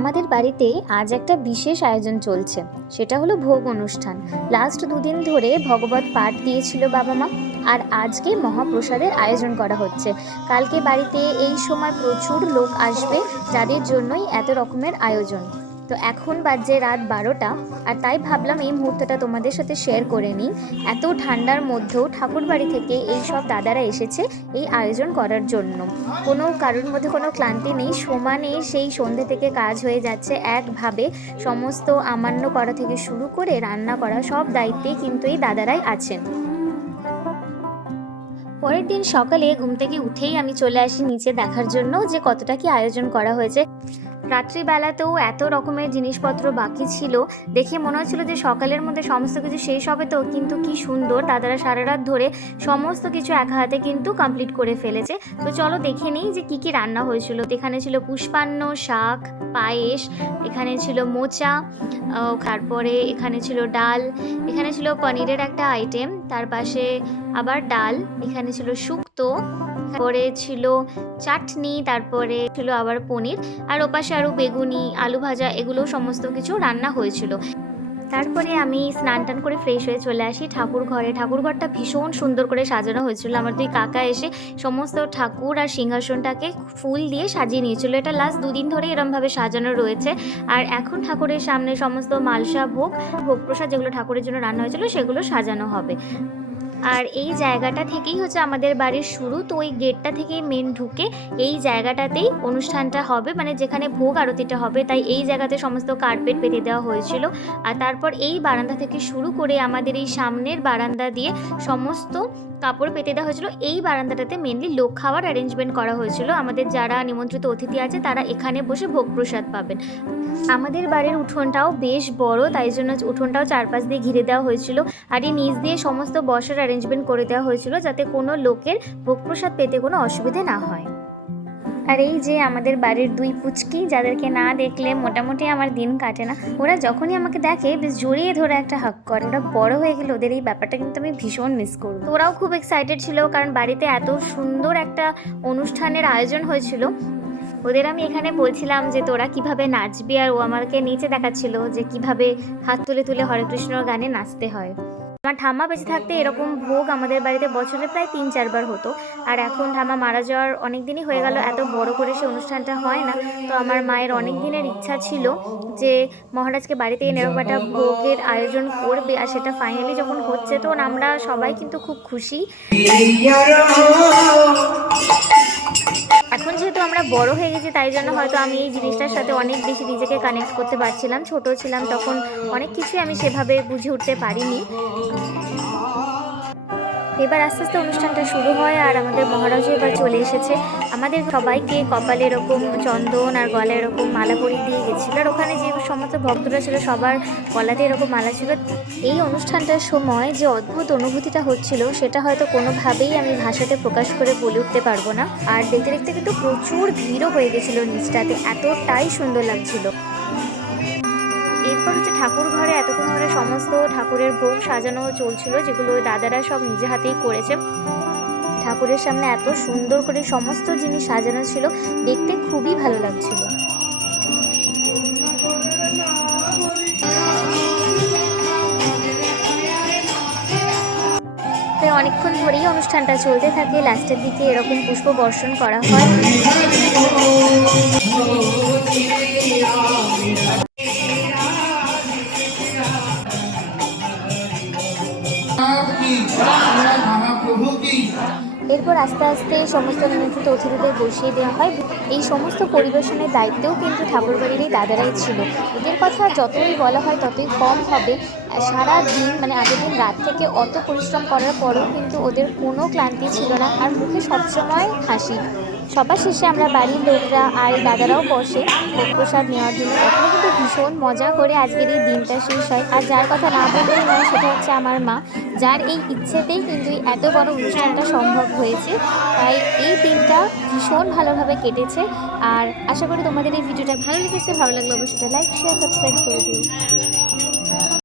আমাদের বাড়িতে আজ একটা বিশেষ আয়োজন চলছে। সেটা হলো ভোগ অনুষ্ঠান। লাস্ট দুদিন ধরে ভগবত পাঠ দিয়েছিল বাবা মা, আর আজকে মহাপ্রসাদের আয়োজন করা হচ্ছে। কালকে বাড়িতে এই সময় প্রচুর লোক আসবে, যাদের জন্যই এত রকমের আয়োজন। তো এখন বাজে রাত বারোটা, আর তাই ভাবলাম এই মুহূর্তটা তোমাদের সাথে শেয়ার করে নিই। এত ঠান্ডার মধ্যেও ঠাকুর বাড়ি থেকে এই সব দাদারা এসেছে এই আয়োজন করার জন্য। কোনো কারোর মধ্যে কোনো ক্লান্তি নেই সমানে সেই সন্ধে থেকে কাজ হয়ে যাচ্ছে একভাবে। সমস্ত আমান্য করা থেকে শুরু করে রান্না করা সব দায়িত্বে কিন্তু এই দাদারাই আছেন। পরের দিন সকালে ঘুম থেকে উঠেই আমি চলে আসি নিচে দেখার জন্য যে কতটা কি আয়োজন করা হয়েছে। রাত্রিবেলাতেও এত রকমের জিনিসপত্র বাকি ছিল। দেখে মনে হচ্ছিল যে সকালের মধ্যে সমস্ত কিছু শেষ হবে তো, কিন্তু কি সুন্দর দাদারা সারা রাত ধরে সমস্ত কিছু এক হাতে কিন্তু কমপ্লিট করে ফেলেছে। তো চলো দেখে নিই যে কি কি রান্না হয়েছিল। এখানে ছিল পুষ্পান্ন, শাক, পায়েস, এখানে ছিল মোচা তারপরে এখানে ছিল ডাল, এখানে ছিল পনিরের একটা আইটেম তার পাশে আবার ডাল, এখানে ছিল শুক্তো তারপরে ছিল চাটনি, তারপরে ছিল আবার পনির, আর ওপাশে আরও বেগুনি, আলু ভাজা, এগুলো সমস্ত কিছু রান্না হয়েছিল। তারপরে আমি স্নান টান করে ফ্রেশ হয়ে চলে আসি ঠাকুর ঘরে। ঠাকুর ঘরটা ভীষণ সুন্দর করে সাজানো হয়েছিল। আমার দুই কাকা এসে সমস্ত ঠাকুর আর সিংহাসনটাকে ফুল দিয়ে সাজিয়ে নিয়েছিল। এটা লাস্ট দুদিন ধরে এরমভাবে সাজানো রয়েছে। আর এখন ঠাকুরের সামনে সমস্ত মালসা ভোগ ভোগ প্রসাদ যেগুলো ঠাকুরের জন্য রান্না হয়েছিল সেগুলো সাজানো হবে। আর এই জায়গাটা থেকেই হচ্ছে আমাদের বাড়ির শুরু। তো ওই গেটটা থেকেই মেন ঢুকে এই জায়গাটাতেই অনুষ্ঠানটা হবে। মানে যেখানে ভোগ আরতিটা হবে, তাই এই জায়গাতে সমস্ত কার্পেট পেতে দেওয়া হয়েছিল। আর তারপর এই বারান্দা থেকে শুরু করে আমাদের এই সামনের বারান্দা দিয়ে সমস্ত কাপড় পেতে দেওয়া হয়েছিল। এই বারান্দাটাতে মেনলি লোক খাওয়ার অ্যারেঞ্জমেন্ট করা হয়েছিল। আমাদের যারা নিমন্ত্রিত অতিথি আছে, তারা এখানে বসে ভোগ প্রসাদ পাবেন। আমাদের বাড়ির উঠোনটাও বেশ বড়, তাই জন্য উঠোনটাও চারপাশ দিয়ে ঘিরে দেওয়া হয়েছিল। আর এই নিচ দিয়ে সমস্ত বসার অ্যারেঞ্জমেন্ট করে দেওয়া হয়েছিল যাতে কোনো লোকের ভোগ প্রসাদ পেতে কোনো অসুবিধে না হয়। আর এই যে আমাদের বাড়ির দুই পুচকি, যাদেরকে না দেখলে মোটামুটি আমার দিন কাটে না, ওরা যখনই আমাকে দেখে, বেশ জড়িয়ে ধরে একটা হাক করে। ওরা বড় হয়ে গেলে ওদের এই ব্যাপারটা কিন্তু আমি ভীষণ মিস করব। তো ওরাও খুব এক্সাইটেড ছিল, কারণ বাড়িতে এত সুন্দর একটা অনুষ্ঠানের আয়োজন হয়েছিল। ওদের আমি এখানে বলছিলাম যে, তোরা কীভাবে নাচবি? আর ও আমাকে নিচে দেখাচ্ছিল যে, কীভাবে হাত তুলে তুলে হরে কৃষ্ণর গানে নাচতে হয়। আমার ঠাম্মা বেঁচে থাকতে এরকম ভোগ আমাদের বাড়িতে বছরে প্রায় তিন, চারবার হতো। আর এখন ঠাম্মা মারা যাওয়ার অনেক দিনই হয়ে গেল, এত বড় করে সে অনুষ্ঠানটা হয় না। তো আমার মায়ের অনেক দিনের ইচ্ছা ছিল যে মহারাজকে বাড়িতে এনে একটা ভোগের আয়োজন করবে, আর সেটা ফাইনালি যখন হচ্ছে তো আমরা সবাই কিন্তু খুব খুশি। এখন যেহেতু আমরা বড় হয়ে গেছি, তাই জন্য হয়তো আমি এই জিনিসটার সাথে অনেক বেশি নিজেকে কানেক্ট করতে পারছিলাম। ছোট ছিলাম, তখন অনেক কিছুই আমি সেভাবে বুঝে উঠতে পারিনি। এবার আস্তে আস্তে অনুষ্ঠানটা শুরু হয় আর আমাদের মহারাজও এবার চলে এসেছে। আমাদের সবাইকে কপালে এরকম চন্দন আর গলায় এরকম মালা পরিয়ে দিয়ে গেছিল। আর ওখানে যে সমস্ত ভক্তরা ছিল, সবার গলাতে এরকম মালা ছিল। এই অনুষ্ঠানটার সময় যে অদ্ভুত অনুভূতিটা হচ্ছিল, সেটা হয়তো কোনোভাবেই আমি ভাষাতে প্রকাশ করে বলে উঠতে পারব না। আর দেখতে দেখতে কিন্তু প্রচুর ভিড়ও হয়ে গেছিল নিচটাতে। এতটাই সুন্দর লাগছিল। এরপর হচ্ছে ঠাকুর ঘরে এতক্ষণ ধরে সমস্ত ঠাকুরের ভোগ সাজানো চলছিল, যেগুলো দাদারা সব নিজে হাতেই করেছে। ঠাকুরের সামনে এত সুন্দর করে সমস্ত জিনিস সাজানো ছিল, দেখতে খুবই ভালো লাগছিল। তাই অনেকক্ষণ ধরেই অনুষ্ঠানটা চলতে থাকে, লাস্টের দিকে এরকম পুষ্প বর্ষণ করা হয়। এরপর আস্তে আস্তে সমস্ত নিমন্ত্রিত অতিথিদের বসিয়ে দেওয়া হয়। এই সমস্ত পরিবেশনের দায়িত্বেও কিন্তু ঠাকুরবাড়ির এই দাদারাই ছিল। এদের কথা যতই বলা হয়, ততই কম হবে। সারা দিন মানে আগের দিন রাত থেকে অত পরিশ্রম করার পরেও কিন্তু ওদের কোনো ক্লান্তি ছিল না। আর মুখে সবসময় হাসি। সবার শেষে আমরা বাড়ির লোকরা আর দাদারাও বসে প্রসাদ নেওয়ার জন্য। তখন কিন্তু ভীষণ মজা করে আজকের এই দিনটা শেষ হয়। আর যার কথা না বললেই নয়, সেটা হচ্ছে আমার মা, যার এই ইচ্ছেতেই কিন্তু এত বড় অনুষ্ঠানটা সম্ভব হয়েছে। তাই এই দিনটা ভীষণ ভালোভাবে কেটেছে। আর আশা করি তোমাদের এই ভিডিওটা ভালো লেগেছে, ভালো লাগলে অবশ্যই লাইক শেয়ার সাবস্ক্রাইব করে দিও।